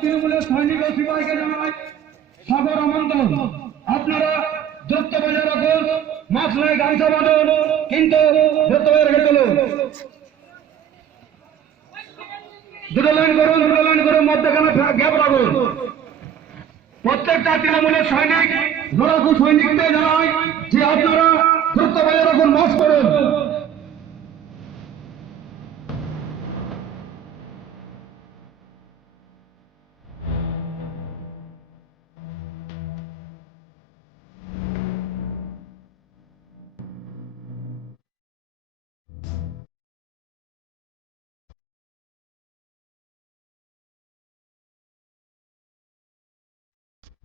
তৃণমূলের সৈনিক সিপাহীকে জানাই সাগর আমন্ত্রণ। আপনারা দত্ত বজায় রাখুন, মাছ নয় গামছা বাঁধুন, কিন্তু দুটো লাইন করুন, দুটো লাইন করুন, মধ্যখানে গ্যাপ রাখুন। প্রত্যেকটা তৃণমূলের সৈনিক, লড়াকু সৈনিকদের জানাই যে আপনারা দত্ত বজায় রাখুন, মাছ করুন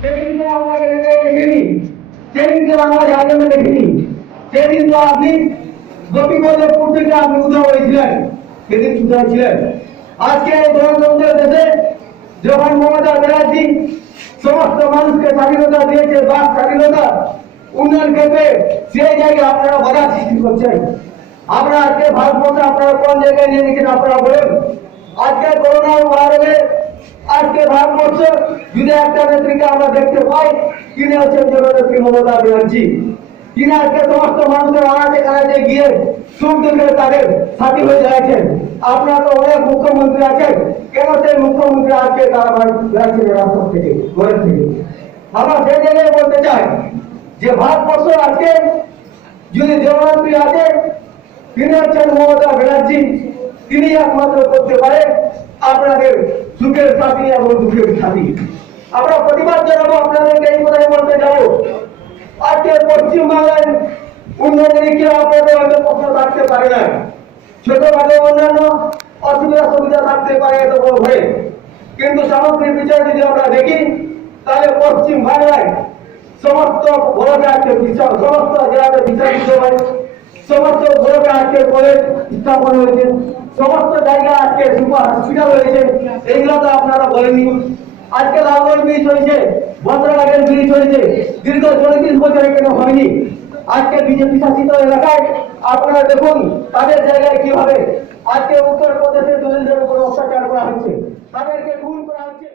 সেদিন তো আমাকে দেখিনি। সেদিন তো আমরা জায়গাটা দেখিনি। সেদিন তো আপনি গোপীবল্লভপুর থেকে আপনি উদয় হয়েছিলেন সেদিন উদয় ছিলেন আজকে এই গণতন্ত্রের দেশে যখন মমতা ব্যানার্জি সমস্ত মানুষকে স্বাধীনতা দিয়েছে, বাক স্বাধীনতা, উন্নয়ন ক্ষেত্রে সেই জায়গায় আপনারা বাধা সৃষ্টি করছেন। আমরা আজকে ভারতবর্ষে আপনারা কোন জায়গায় নিয়ে নিয়েছেন আপনারা বলেন। আজকে করোনা মহারোগে আজকে ভারতবর্ষ যদি একটা নেত্রীকে আমরা দেখতে পাই, তিনি হচ্ছেন জননেত্রী মমতা ব্যানার্জি। তিনি আজকে সমস্ত মানুষের আনাচে কানাচে গিয়ে সুখ দুঃখে তাদের সাথী হয়ে যাচ্ছেন আপনার তো অনেক মুখ্যমন্ত্রী আছেন। কেন সেই মুখ্যমন্ত্রী আজকে তারা বাড়ি যাচ্ছেন রাস্তা থেকে ঘরের থেকে আমরা সেই জায়গায় বলতে চাই যে ভারতবর্ষ আজকে যদি জননেত্রী আছে, তিনি হচ্ছেন মমতা ব্যানার্জি। তিনি একমাত্র করতে পারে আপনাদের সুখের সাথী এবং দুঃখের সাথী। আমরা প্রতিবাদ জানাব, আপনাদেরকে এই কথাই বলতে যাব। আজকে পশ্চিমবাংলায় উন্নয়নের কি আপনাদের হয়তো প্রশ্ন থাকতে পারে না। ছোটখাটো অন্যান্য অসুবিধা সুবিধা থাকতে পারে এত বড় হয়ে। কিন্তু সামগ্রিক বিচার যদি আমরা দেখি, তাহলে পশ্চিম বাংলায় সমস্ত বড়কে আজকে বিচার, সমস্ত জেলাতে বিচারিত হয় সমস্ত বড়কে আজকে কলেজ স্থাপন হয়েছে। সমস্ত জায়গা আজকে সুপার হসপিটাল হয়েছে এইগুলো তো আপনারা বলেননি আজকে লালগঞ্জ ব্রিজ হয়েছে বদ্রাগের ব্রিজ হয়েছে। দীর্ঘ চল্লিশ বছরে কেন হয়নি? আজকে বিজেপি শাসিত এলাকায় আপনারা দেখুন তাদের জায়গায় কি হবে আজকে উত্তরপ্রদেশে দলিলদের উপর অত্যাচার করা হচ্ছে। তাদেরকে খুন করা হচ্ছে।